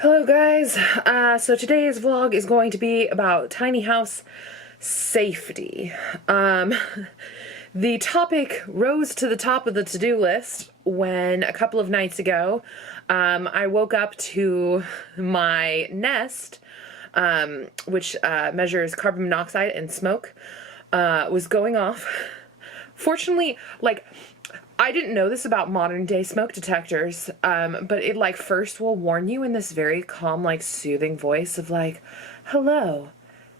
Hello guys, so today's vlog is going to be about tiny house safety. The topic rose to the top of the to-do list when a couple of nights ago I woke up to my Nest, which measures carbon monoxide and smoke, was going off. Fortunately, I didn't know this about modern day smoke detectors, but it first will warn you in this very calm, soothing voice of hello,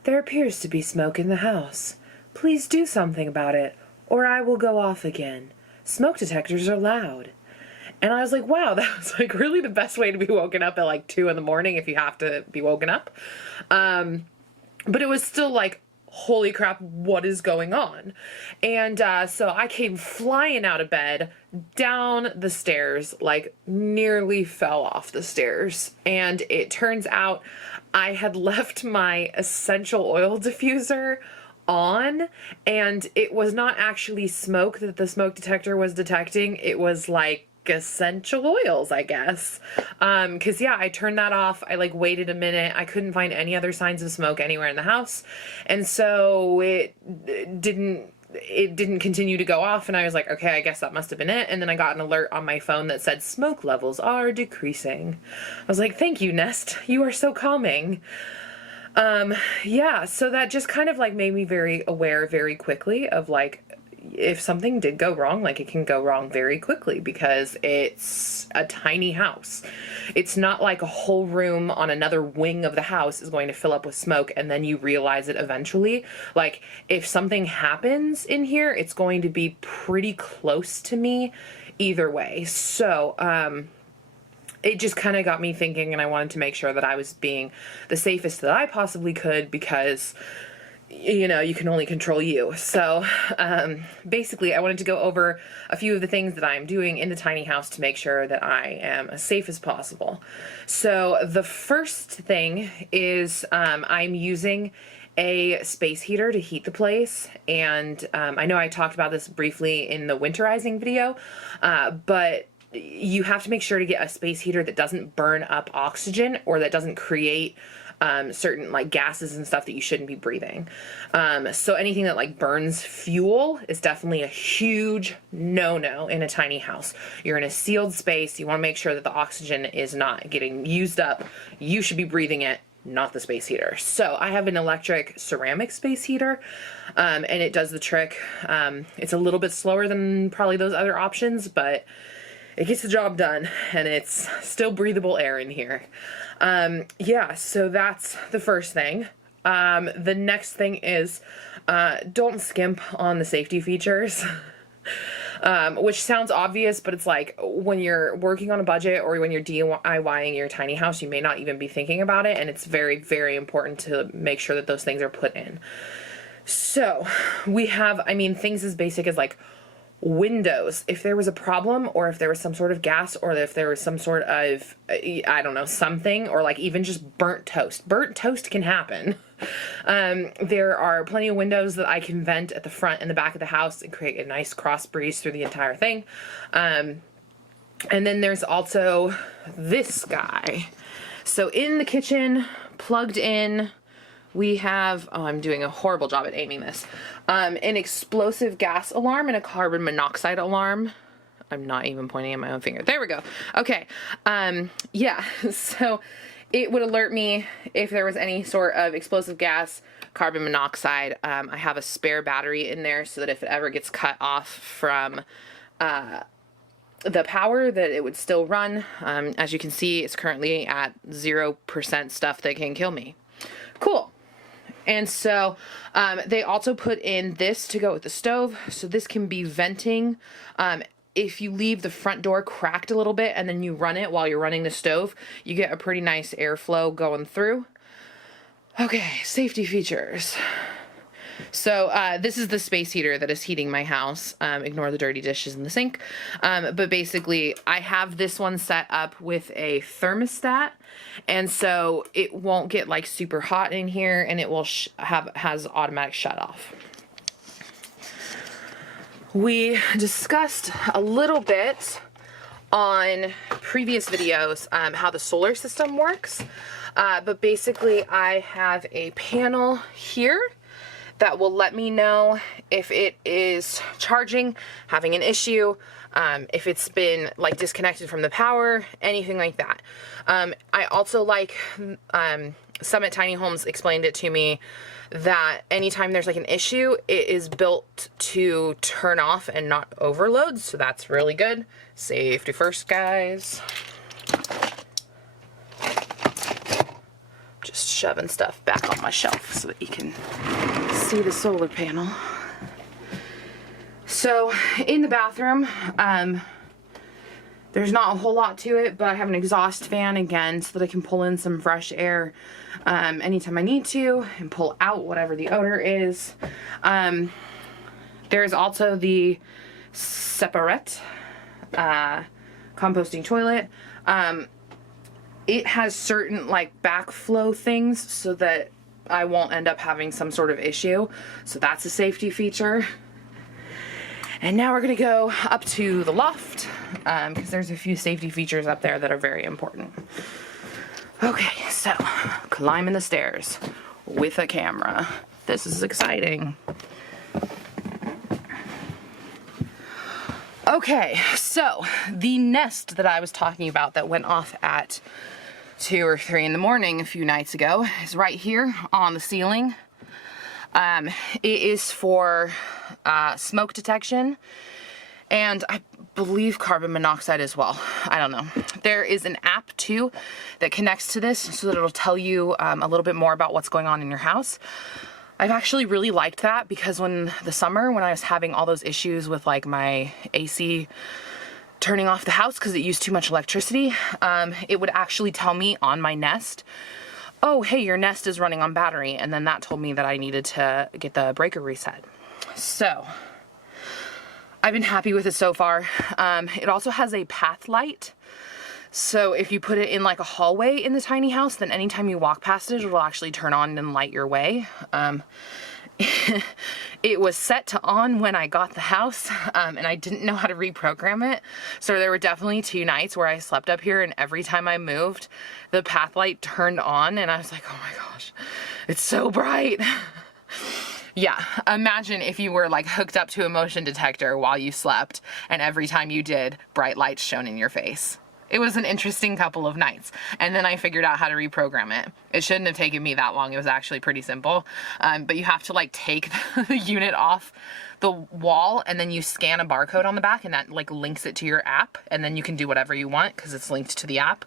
there appears to be smoke in the house. Please do something about it, or I will go off again. Smoke detectors are loud. And I was like, wow, that was really the best way to be woken up at 2 in the morning if you have to be woken up. But it was still holy crap, what is going on? And so I came flying out of bed, down the stairs, nearly fell off the stairs. And it turns out I had left my essential oil diffuser on, and it was not actually smoke that the smoke detector was detecting. It was essential oils, I guess. Cause yeah, I turned that off. I waited a minute. I couldn't find any other signs of smoke anywhere in the house. And so it didn't continue to go off. And I was like, okay, I guess that must have been it. And then I got an alert on my phone that said smoke levels are decreasing. I was like, thank you, Nest. You are so calming. Yeah, so that just kind of made me very aware very quickly of if something did go wrong, it can go wrong very quickly because it's a tiny house. It's not like a whole room on another wing of the house is going to fill up with smoke and then you realize it eventually. If something happens in here, it's going to be pretty close to me either way. So, it just kind of got me thinking, and I wanted to make sure that I was being the safest that I possibly could because you can only control you. So basically I wanted to go over a few of the things that I'm doing in the tiny house to make sure that I am as safe as possible. So the first thing is I'm using a space heater to heat the place. And I know I talked about this briefly in the winterizing video, but you have to make sure to get a space heater that doesn't burn up oxygen or that doesn't create certain gases and stuff that you shouldn't be breathing. So anything that burns fuel is definitely a huge no-no in a tiny house. You're in a sealed space. You want to make sure that the oxygen is not getting used up. You should be breathing it, not the space heater. So I have an electric ceramic space heater, and it does the trick. It's a little bit slower than probably those other options, but it gets the job done, and it's still breathable air in here. Yeah, so that's the first thing. The next thing is, don't skimp on the safety features. Which sounds obvious, but it's when you're working on a budget or when you're DIYing your tiny house, you may not even be thinking about it, and it's very, very important to make sure that those things are put in. So we have, things as basic as windows. If there was a problem, or if there was some sort of gas, or if there was some sort of, I don't know, something, or even just burnt toast. Burnt toast can happen. There are plenty of windows that I can vent at the front and the back of the house and create a nice cross breeze through the entire thing. And then there's also this guy. So in the kitchen, plugged in, we have, oh, I'm doing a horrible job at aiming this, an explosive gas alarm and a carbon monoxide alarm. I'm not even pointing at my own finger. There we go. Okay. Yeah, so it would alert me if there was any sort of explosive gas, carbon monoxide. I have a spare battery in there so that if it ever gets cut off from the power, that it would still run. As you can see, it's currently at 0% stuff that can kill me. Cool. And so they also put in this to go with the stove. So this can be venting. If you leave the front door cracked a little bit and then you run it while you're running the stove, you get a pretty nice airflow going through. Okay, safety features. So this is the space heater that is heating my house. Ignore the dirty dishes in the sink. But basically, I have this one set up with a thermostat, and so it won't get super hot in here, and it will has automatic shut off. We discussed a little bit on previous videos how the solar system works, but basically I have a panel here that will let me know if it is charging, having an issue, if it's been like disconnected from the power, anything like that. I also like, Summit Tiny Homes explained it to me that anytime there's like an issue, it is built to turn off and not overload. So that's really good. Safety first, guys. Just shoving stuff back on my shelf so that you can see the solar panel. So in the bathroom, there's not a whole lot to it, but I have an exhaust fan again so that I can pull in some fresh air anytime I need to and pull out whatever the odor is. There's also the Separate composting toilet. It has certain like backflow things so that I won't end up having some sort of issue. So that's a safety feature. And now we're gonna go up to the loft because there's a few safety features up there that are very important. Okay, so climbing the stairs with a camera. This is exciting. Okay, so the Nest that I was talking about that went off at 2 or 3 in the morning a few nights ago is right here on the ceiling. It is for smoke detection and I believe carbon monoxide as well. I don't know. There is an app too that connects to this so that it'll tell you a little bit more about what's going on in your house. I've actually really liked that because when the summer, when I was having all those issues with like my AC turning off the house because it used too much electricity, it would actually tell me on my Nest, oh, hey, your Nest is running on battery. And then that told me that I needed to get the breaker reset. So I've been happy with it so far. It also has a path light. So if you put it in like a hallway in the tiny house, then anytime you walk past it, it'll actually turn on and light your way. It was set to on when I got the house, and I didn't know how to reprogram it. So there were definitely 2 nights where I slept up here and every time I moved, the path light turned on and I was like, oh my gosh, it's so bright. Yeah, imagine if you were like hooked up to a motion detector while you slept and every time you did, bright lights shone in your face. It was an interesting couple of nights. And then I figured out how to reprogram it. It shouldn't have taken me that long. It was actually pretty simple. But you have to like take the unit off the wall and then you scan a barcode on the back and that like links it to your app. And then you can do whatever you want because it's linked to the app.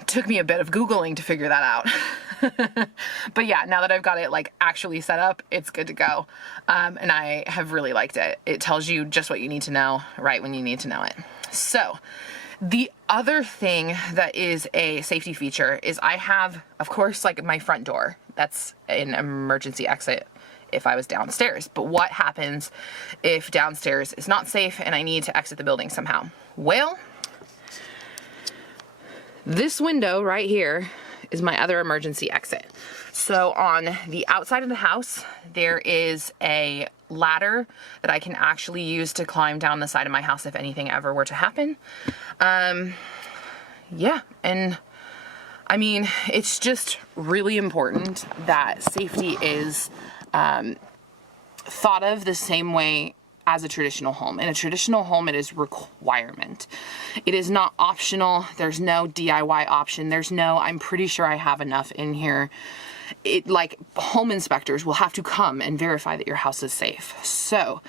It took me a bit of Googling to figure that out. But yeah, now that I've got it like actually set up, it's good to go. And I have really liked it. It tells you just what you need to know right when you need to know it. So the other thing that is a safety feature is I have, of course, like my front door. That's an emergency exit if I was downstairs. But what happens if downstairs is not safe and I need to exit the building somehow? Well, this window right here is my other emergency exit. So on the outside of the house, there is a ladder that I can actually use to climb down the side of my house if anything ever were to happen. Yeah, and I mean, it's just really important that safety is thought of the same way as a traditional home. In a traditional home, it is requirement. It is not optional. There's no DIY option. There's no, I'm pretty sure I have enough in here. It like home inspectors will have to come and verify that your house is safe. So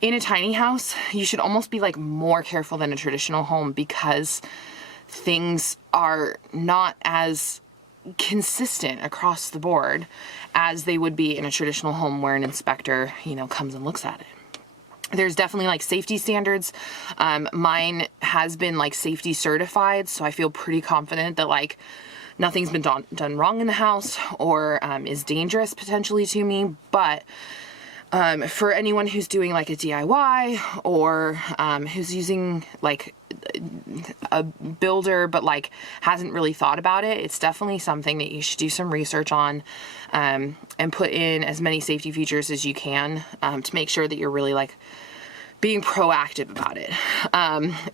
in a tiny house, you should almost be like more careful than a traditional home because things are not as consistent across the board as they would be in a traditional home where an inspector, you know, comes and looks at it. There's definitely like safety standards. Mine has been like safety certified, so I feel pretty confident that like nothing's been done wrong in the house or is dangerous potentially to me. But for anyone who's doing like a DIY or who's using like a builder but like hasn't really thought about it, it's definitely something that you should do some research on and put in as many safety features as you can to make sure that you're really like being proactive about it.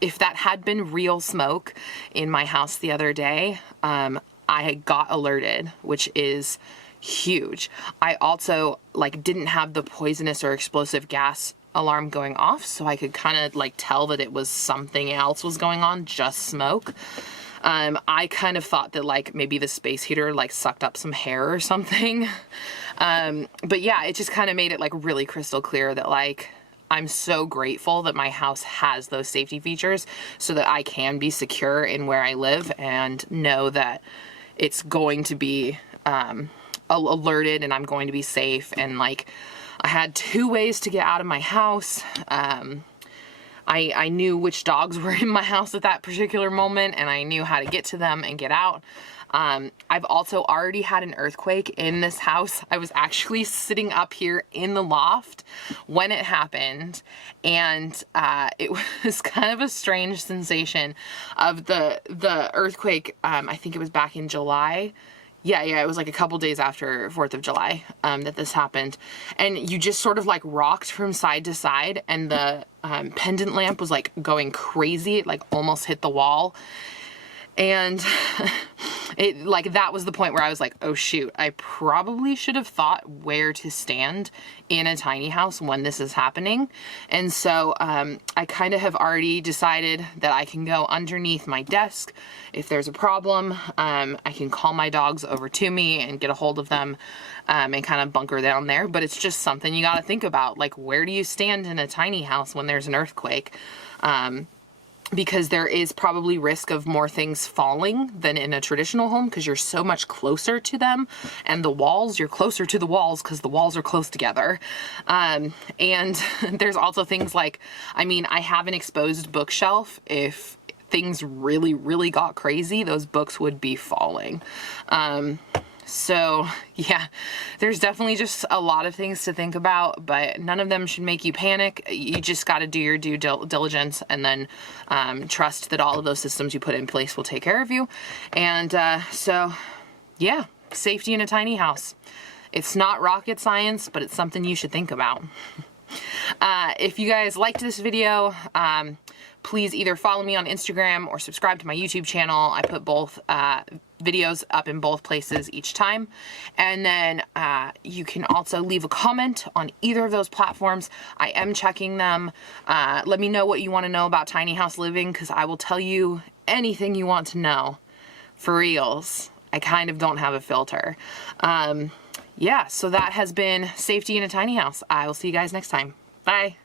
If that had been real smoke in my house the other day, I got alerted, which is huge. I also like didn't have the poisonous or explosive gas alarm going off, so I could kind of like tell that it was something else was going on, just smoke. I kind of thought that like maybe the space heater like sucked up some hair or something. But yeah, it just kind of made it like really crystal clear that like I'm so grateful that my house has those safety features so that I can be secure in where I live and know that it's going to be alerted and I'm going to be safe. And like I had 2 ways to get out of my house. I knew which dogs were in my house at that particular moment, and I knew how to get to them and get out. I've also already had an earthquake in this house. I was actually sitting up here in the loft when it happened, and it was kind of a strange sensation of the earthquake. I think it was back in July. Yeah, it was like a couple days after 4th of July that this happened. And you just sort of like rocked from side to side, and the pendant lamp was like going crazy. It like almost hit the wall. And it like that was the point where I was like, oh shoot, I probably should have thought where to stand in a tiny house when this is happening. And so I kind of have already decided that I can go underneath my desk if there's a problem. I can call my dogs over to me and get a hold of them and kind of bunker down there. But it's just something you got to think about, like where do you stand in a tiny house when there's an earthquake? Because there is probably risk of more things falling than in a traditional home because you're so much closer to them, and the walls, you're closer to the walls because the walls are close together. And there's also things like, I mean, I have an exposed bookshelf. If things really, really got crazy, those books would be falling. So yeah, there's definitely just a lot of things to think about, but none of them should make you panic. You just got to do your due diligence and then trust that all of those systems you put in place will take care of you. And so yeah, safety in a tiny house. It's not rocket science, but it's something you should think about. If you guys liked this video, please either follow me on Instagram or subscribe to my YouTube channel. I put both videos up in both places each time. And then you can also leave a comment on either of those platforms. I am checking them. Let me know what you want to know about tiny house living, because I will tell you anything you want to know. For reals. I kind of don't have a filter. Yeah, so that has been Safety in a Tiny House. I will see you guys next time. Bye.